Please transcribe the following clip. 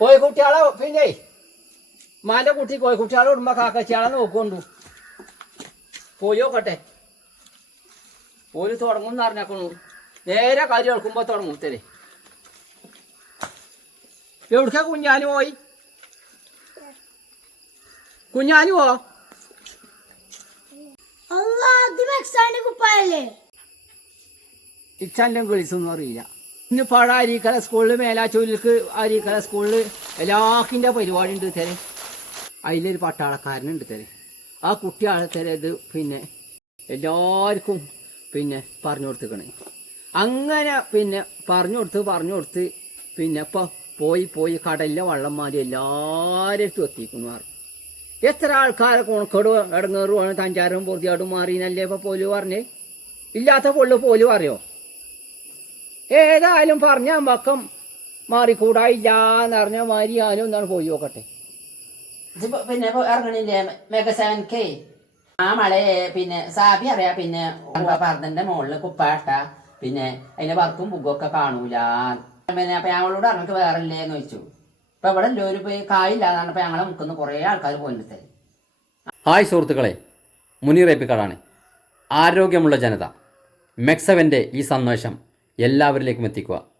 കോഴിക്കുട്ടിയാളെ പിന്നെ മാന്റെ കുട്ടി കോഴിക്കുട്ടിയാളെ ഉടുമ്പോ കാക്കച്ചിയാളെ നോക്കൊണ്ടു പോയി നോക്കട്ടെ പോയി തുടങ്ങും അറിഞ്ഞേക്കണു നേരെ കാര്യം എടുക്കുമ്പോ തുടങ്ങും തരെ എവിടുക്ക കുഞ്ഞാന് പോയി കുഞ്ഞാന് പോ ഇച്ചാന്റെ വിളിച്ചൊന്നും അറിയില്ല ഇന്ന് പഴ അരീക്കല സ്കൂളിൽ മേലാച്ചൂരിൽക്ക് അരീക്കര സ്കൂളിൽ എല്ലാക്കിന്റെ പരിപാടി ഉണ്ട് തരെ അതിലൊരു പട്ടാളക്കാരനുണ്ട് തരെ ആ കുട്ടിയാളെ തരെ ഇത് പിന്നെ എല്ലാവർക്കും പിന്നെ പറഞ്ഞു കൊടുത്തേക്കണേ. അങ്ങനെ പിന്നെ പറഞ്ഞു കൊടുത്ത് പറഞ്ഞു കൊടുത്ത് പിന്നെ ഇപ്പോൾ പോയി പോയി കടലിലെ വള്ളം മാറി എല്ലാവരും എത്തിക്കുന്നു പറഞ്ഞു. എത്ര ആൾക്കാരെ കൊണക്കേട് ഇടങ്ങേറുവാണ് തഞ്ചാരും മാറി മാറിയെന്നല്ലേ ഇപ്പോൾ പോലും പറഞ്ഞേ? ഇല്ലാത്ത പൊള്ളു പോലും അറിയോ ഏതായാലും പറഞ്ഞാൽ വക്കം മാറിക്കൂടായില്ല എന്നറിഞ്ഞ പറഞ്ഞ മാതിരി ഞാനും ഒന്നാണ് പോയി നോക്കട്ടെ പിന്നെ ഇറങ്ങണില്ലേ മെഗ സെവൻ കെ? ആ മഴയെ പിന്നെ സാബി അറിയാ പിന്നെ പർദ്ദന്റെ മുകളിൽ കുപ്പാട്ട പിന്നെ അതിന്റെ വർക്കും പുകൊക്കെ ഒക്കെ കാണൂല. പിന്നെ അപ്പൊ ഞങ്ങളോട് അറിഞ്ഞിട്ട് വേറെ ഇല്ലേന്ന് ചോദിച്ചു. ഇപ്പൊ ഇവിടെ ഒരു പോയി കായില്ലാതാണ് ഇപ്പൊ ഞങ്ങളെ മുക്കുന്ന കുറെ ആൾക്കാർ പോയിട്ട് ഹായ് സുഹൃത്തുക്കളെ മുനീർ എപ്പിക്കടാണ് ആരോഗ്യമുള്ള ജനത മെക്സവന്റെ ഈ സന്ദേശം എല്ലാവരിലേക്കും എത്തിക്കുക.